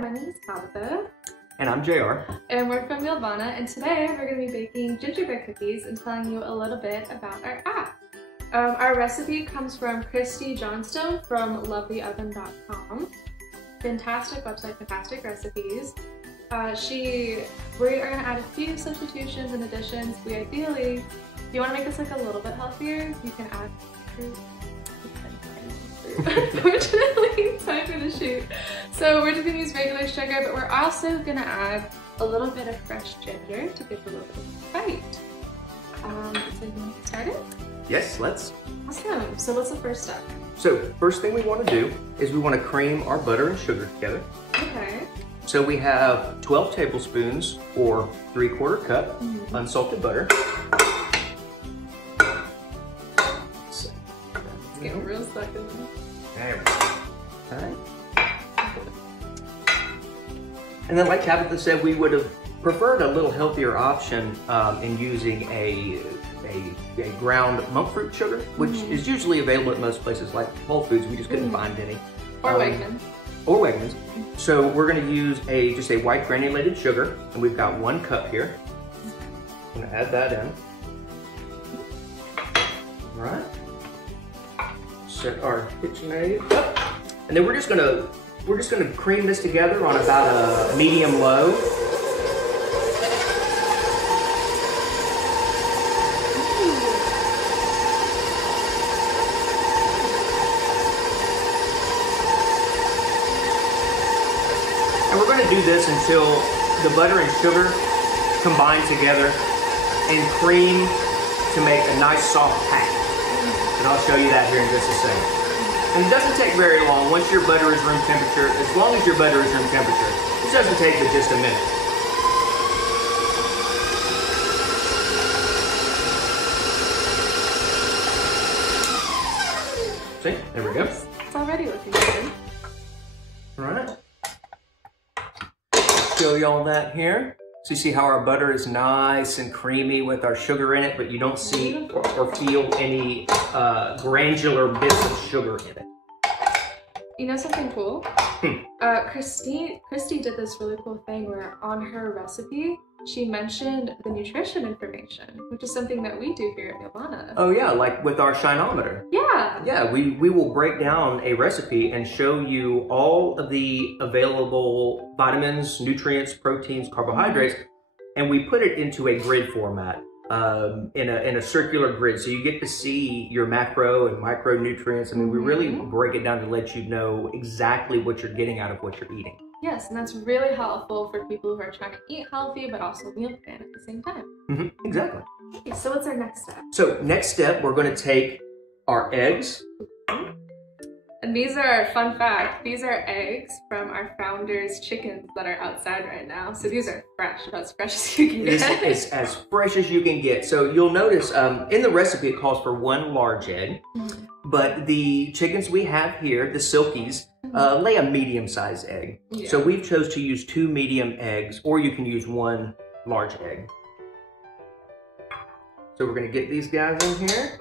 my name is Tabitha. And I'm JR. And we're from Yelvana, and today we're going to be baking gingerbread cookies and telling you a little bit about our app. Our recipe comes from Christy Johnstone from lovetheoven.com. Fantastic website, fantastic recipes. We are going to add a few substitutions and additions. If you want to make this like a little bit healthier, you can add fruit. Unfortunately, time for the shoot. So we're just gonna use regular sugar, but we're also gonna add a little bit of fresh ginger to give it a little bit of bite. So you want to get started? Yes, let's. Awesome. So what's the first step? So first thing we want to do is we want to cream our butter and sugar together. Okay. So we have 12 tablespoons or 3/4 cup unsalted butter. It's getting real stuck in there. There we go. Okay. And then like Tabitha said, we would have preferred a little healthier option in using a ground monk fruit sugar, which is usually available at most places like Whole Foods. We just couldn't find any. Or Wegmans. Or Wegmans. So we're going to use just a white granulated sugar, and we've got 1 cup here. I'm going to add that in. All right. Set our KitchenAid up, and then we're just gonna cream this together on about a medium low. And we're going to do this until the butter and sugar combine together and cream to make a nice soft pack. And I'll show you that here in just a second. And it doesn't take very long once your butter is room temperature. As long as your butter is room temperature, it doesn't take but just a minute. See, there we go. It's already looking good. All right. Show y'all that here. So you see how our butter is nice and creamy with our sugar in it, but you don't see or feel any granular bits of sugar in it. You know something cool? Christy did this really cool thing where on her recipe, she mentioned the nutrition information, which is something that we do here at Yelvana. Oh yeah, like with our Shinometer. Yeah. Yeah, we will break down a recipe and show you all of the available vitamins, nutrients, proteins, carbohydrates, and we put it into a grid format, in a circular grid, so you get to see your macro and micronutrients. I mean, we really break it down to let you know exactly what you're getting out of what you're eating. Yes, and that's really helpful for people who are trying to eat healthy but also meal plan at the same time. Exactly. Okay, so what's our next step? So next step, we're going to take our eggs. And these are, fun fact, these are eggs from our founder's chickens that are outside right now. So these are fresh, about as fresh as you can get. It's as fresh as you can get. So you'll notice in the recipe it calls for 1 large egg, but the chickens we have here, the Silkies, lay a medium-sized egg. Yeah. So we've chose to use 2 medium eggs, or you can use 1 large egg. So we're going to get these guys in here.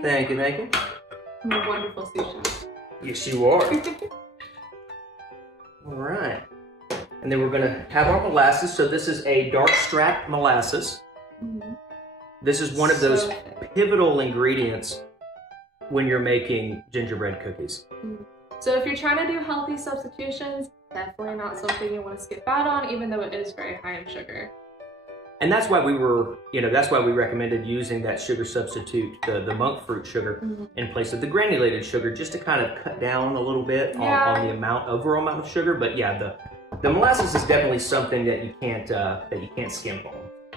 Thank you, thank you. I'm a wonderful sous chef. Yes, you are. All right. And then we're going to have our molasses. So this is a dark strap molasses. This is one of those pivotal ingredients when you're making gingerbread cookies. So if you're trying to do healthy substitutions, definitely not something you want to skip out on, even though it is very high in sugar. And that's why that's why we recommended using that sugar substitute, the monk fruit sugar, in place of the granulated sugar, just to kind of cut down a little bit on the overall amount of sugar. But yeah, the molasses is definitely something that you can't skimp on.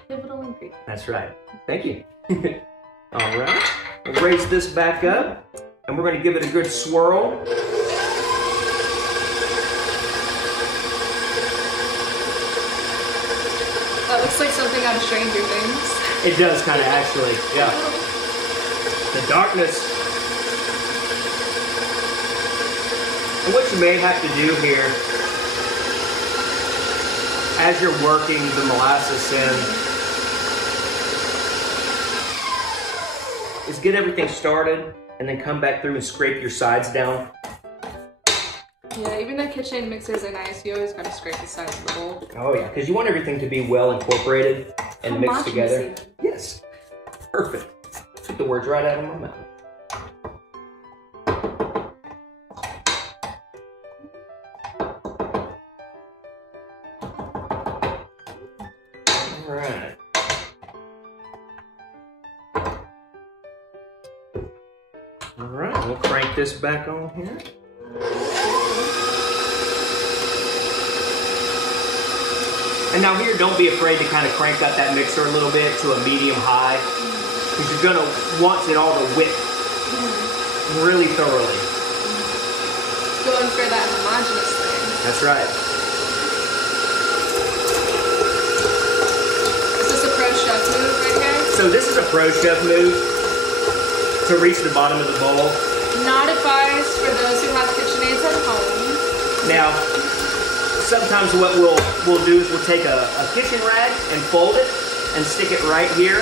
Pivotal ingredient. That's right. Thank you. All right, we'll raise this back up, and we're going to give it a good swirl. That looks like something out of Stranger Things. It does kind of actually, yeah. The darkness. And what you may have to do here, as you're working the molasses in, is get everything started and then come back through and scrape your sides down Yeah, even though KitchenAid mixers are nice, you always gotta scrape the sides of the bowl. Oh yeah, because you want everything to be well incorporated and mixed together. Yes, perfect. Took the words right out of my mouth. All right. All right, we'll crank this back on here. And now here, don't be afraid to kind of crank up that mixer a little bit to a medium high, because you're gonna want it all to whip really thoroughly. Going for that homogeneous thing. That's right. Is this a pro chef move right here? So this is a pro chef move to reach the bottom of the bowl. Not advised for those who have KitchenAids at home. Now, sometimes what we'll do is we'll take a kitchen rag and fold it and stick it right here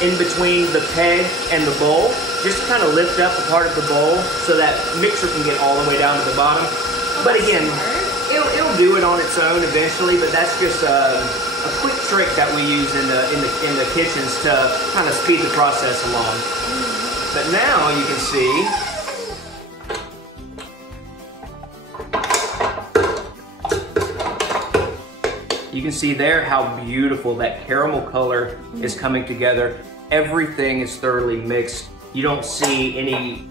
in between the peg and the bowl, just to kind of lift up the part of the bowl so that mixer can get all the way down to the bottom. But again, it'll do it on its own eventually, but that's just a quick trick that we use in the kitchens to kind of speed the process along. But now you can see there how beautiful that caramel color is coming together. Everything is thoroughly mixed. You don't see any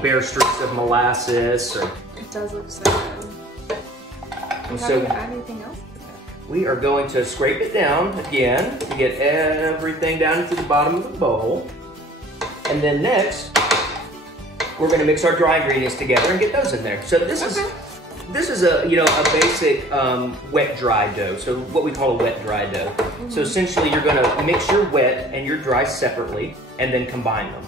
bare streaks of molasses. It does look so good. So add anything else? we are going to scrape it down again to get everything down into the bottom of the bowl. And then next, we're going to mix our dry ingredients together and get those in there. So this is a a basic wet dry dough. So what we call a wet dry dough. So essentially you're going to mix your wet and your dry separately and then combine them.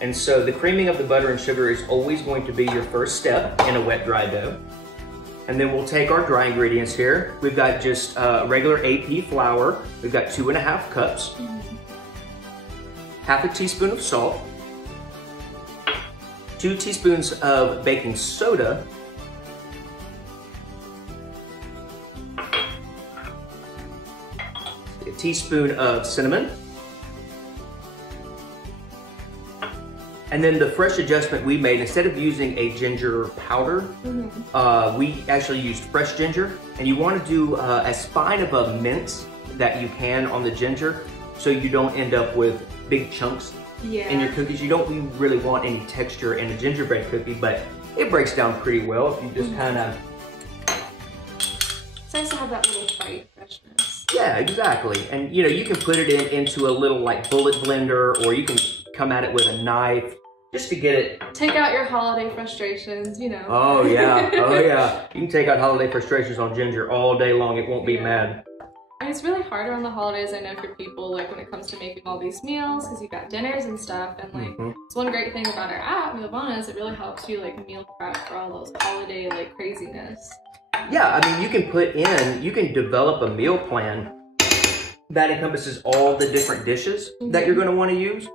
And so the creaming of the butter and sugar is always going to be your first step in a wet dry dough. And then we'll take our dry ingredients here. We've got just regular AP flour. We've got 2½ cups. Half a teaspoon of salt. 2 teaspoons of baking soda. A teaspoon of cinnamon. And then the fresh adjustment we made, instead of using a ginger powder, we actually used fresh ginger. And you want to do as fine of a mince that you can on the ginger, so you don't end up with big chunks in your cookies. You don't really want any texture in a gingerbread cookie, but it breaks down pretty well if you just kind of... It's nice to have that little bite freshness. Yeah, exactly. And you can put it into a little like bullet blender, or you can come at it with a knife just to get it. Take out your holiday frustrations, Oh yeah, oh yeah. You can take out holiday frustrations on ginger all day long. It won't be mad. And it's really hard around the holidays, I know, for people, like when it comes to making all these meals, because you've got dinners and stuff. And like, it's one great thing about our app, Mealvana, is it really helps you like meal prep for all those holiday like craziness. Yeah, I mean, you can develop a meal plan that encompasses all the different dishes that you're going to want to use.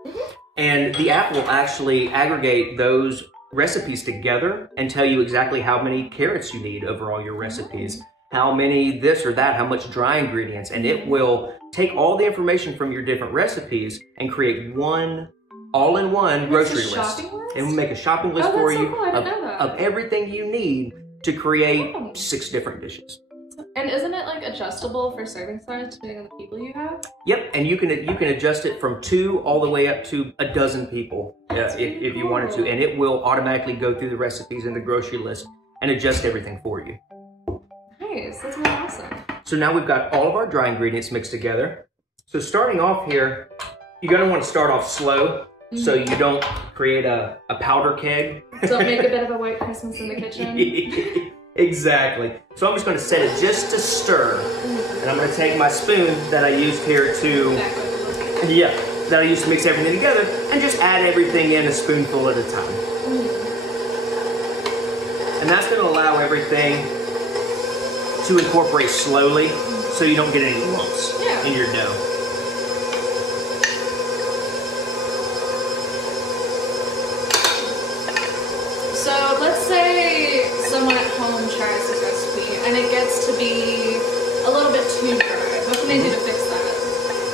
And the app will actually aggregate those recipes together and tell you exactly how many carrots you need over all your recipes, how many this or that, how much dry ingredients. And it will take all the information from your different recipes and create one all-in-one grocery list. And we'll make a shopping list for you of everything you need to create 6 different dishes. And isn't it like adjustable for serving size depending on the people you have? Yep, and you can adjust it from 2 all the way up to a dozen people if you wanted to, and it will automatically go through the recipes in the grocery list and adjust everything for you. Nice, that's really awesome. So now we've got all of our dry ingredients mixed together. So starting off here, you're gonna want to start off slow so you don't create a powder keg. Don't make a bit of a white Christmas in the kitchen. Exactly. So I'm just going to set it just to stir. And I'm going to take my spoon that I used here to mix everything together and just add everything in a spoonful at a time. And that's going to allow everything to incorporate slowly so you don't get any lumps in your dough. So let's say someone at home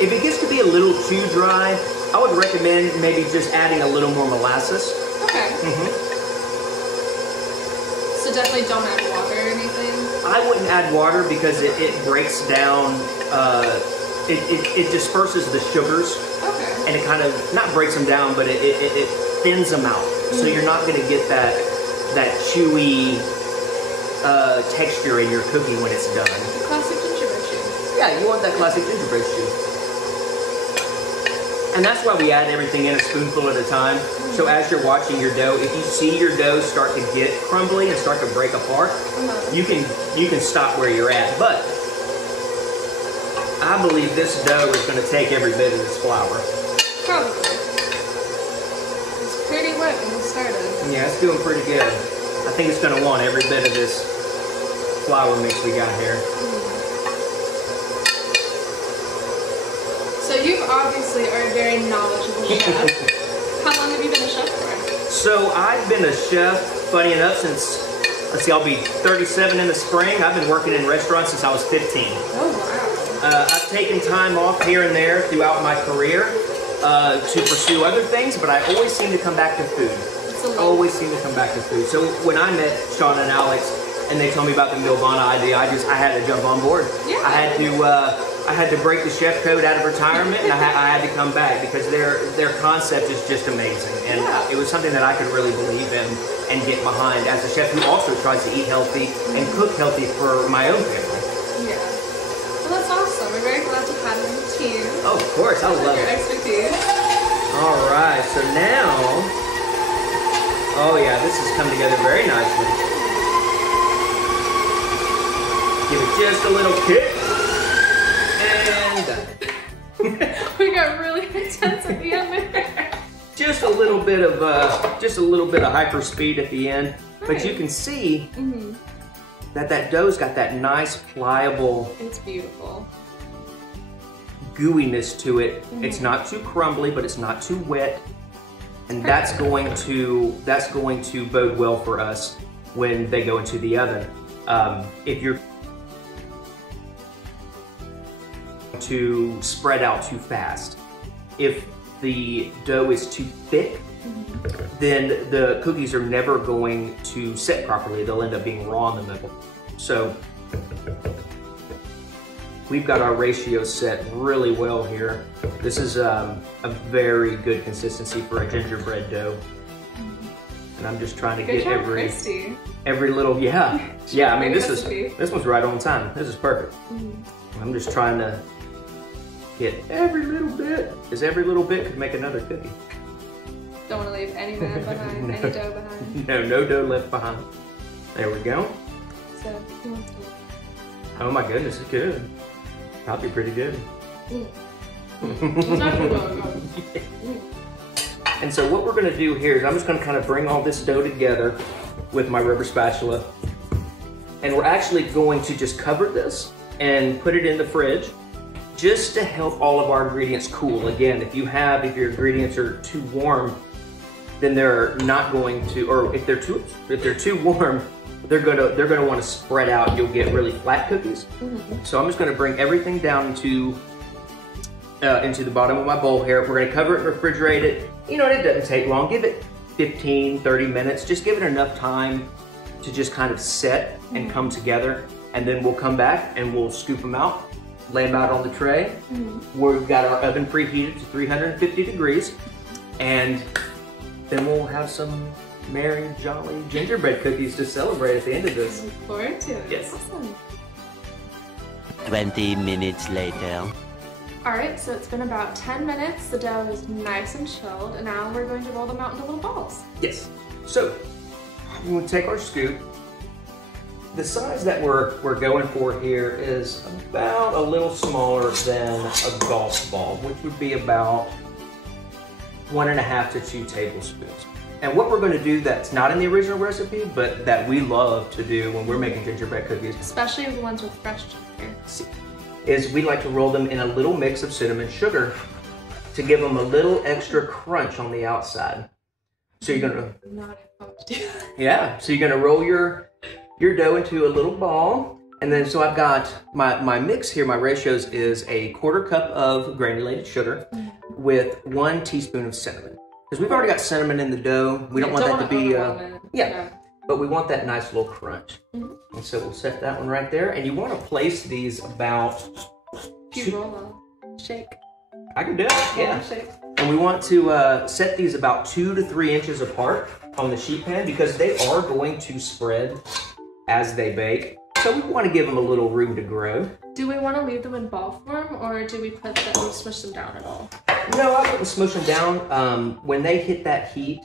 If it gets to be a little too dry, I would recommend maybe just adding a little more molasses. Okay. So definitely don't add water or anything? I wouldn't add water because it breaks down, it disperses the sugars. Okay. And it kind of, not breaks them down, but it thins them out. So you're not going to get that chewy texture in your cookie when it's done. The classic gingerbread chew. Yeah, you want that classic gingerbread chew. And that's why we add everything in a spoonful at a time. So as you're watching your dough, if you see your dough start to get crumbly and start to break apart, you can stop where you're at. But I believe this dough is going to take every bit of this flour. Probably. It's pretty wet when we started. Yeah, it's doing pretty good. I think it's going to want every bit of this flour mix we got here. So you obviously are a very knowledgeable chef. How long have you been a chef for? So I've been a chef, funny enough, since, let's see, I'll be 37 in the spring. I've been working in restaurants since I was 15. Oh, wow. I've taken time off here and there throughout my career to pursue other things, but I always seem to come back to food. Always seem to come back to food. So when I met Sean and Alex and they told me about the Milvana idea, I had to jump on board. Yeah. I had to break the chef code out of retirement, and I had to come back because their concept is just amazing, and it was something that I could really believe in and get behind as a chef who also tries to eat healthy and cook healthy for my own family. Yeah. Well, that's awesome. We're very glad to have you on the team. Oh, of course, I love your it. expertise. All right, so now, oh yeah, this has come together very nicely. Give it just a little kick. And done. We got really intense at the end there. Just a little bit of hyper speed at the end, but you can see that dough's got that nice pliable. It's beautiful. Gooiness to it. It's not too crumbly, but it's not too wet, and that's going to bode well for us when they go into the oven. If you're to spread out too fast. If the dough is too thick, then the cookies are never going to set properly. They'll end up being raw in the middle. So we've got our ratio set really well here. This is a very good consistency for a gingerbread dough. And I'm just trying to get every little, yeah. I mean, this one's right on time. This is perfect. I'm just trying to get every little bit, because every little bit could make another cookie. Don't want to leave any man behind, any dough behind. No dough left behind. There we go. So, who wants to? Oh my goodness, it's good. Probably pretty good. It's actually really good. And so what we're going to do here is I'm just going to kind of bring all this dough together with my rubber spatula. And we're actually going to just cover this and put it in the fridge just to help all of our ingredients cool. Again, if your ingredients are too warm, then they're not going to, or if they're too warm, they're gonna want to spread out. You'll get really flat cookies. So I'm just going to bring everything down into the bottom of my bowl here. We're going to cover it and refrigerate it. You know, it doesn't take long. Give it 15, 30 minutes. Just give it enough time to just kind of set and come together. And then we'll come back and we'll scoop them out, lay them out on the tray. We've got our oven preheated to 350 degrees. And then we'll have some merry, jolly gingerbread cookies to celebrate at the end of this. Look forward to it. Yes. Awesome. 20 minutes later. Alright, so it's been about 10 minutes. The dough is nice and chilled, and now we're going to roll them out into little balls. Yes. So, we'll take our scoop. The size that we're going for here is about a little smaller than a golf ball, which would be about 1.5 to 2 tablespoons. And what we're going to do that's not in the original recipe, but that we love to do when we're making gingerbread cookies, especially the ones with fresh ginger, is we like to roll them in a little mix of cinnamon sugar to give them a little extra crunch on the outside. So you're going to... Not have fun to do that. Yeah, so you're going to roll your dough into a little ball, And then so I've got my mix here, my ratios is a 1/4 cup of granulated sugar with 1 teaspoon of cinnamon. Because we've already got cinnamon in the dough. We don't want that to be, but we want that nice little crunch. And so we'll set that one right there. And you want to place these about... You roll on. Shake. I can do it, yeah. Shake. And we want to set these about 2 to 3 inches apart on the sheet pan because they are going to spread as they bake. So we want to give them a little room to grow. Do we want to leave them in ball form, or do we smush them down at all? No, I wouldn't smush them down. When they hit that heat,